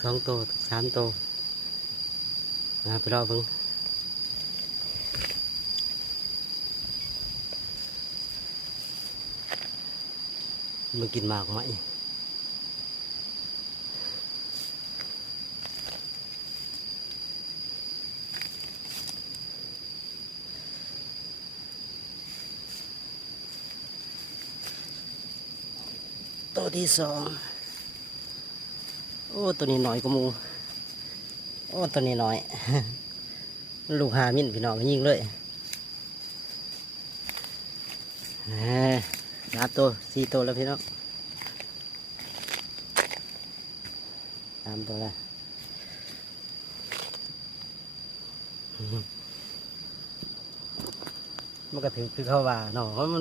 2 ตัว3 ตัวไปรอเบิ่งมากินหมากไหมตัวที่ 2โอ้ตัวนี้หน่อยกว่าหมูโอ้ตัวนี้น้อย ลูก5 มิ้นพี่น้องยิงเลย3 ตัว 4 ตัวแล้วพี่น้อง3 ตัวแล้วมันก็ถือคือเข้าว่าเนาะมัน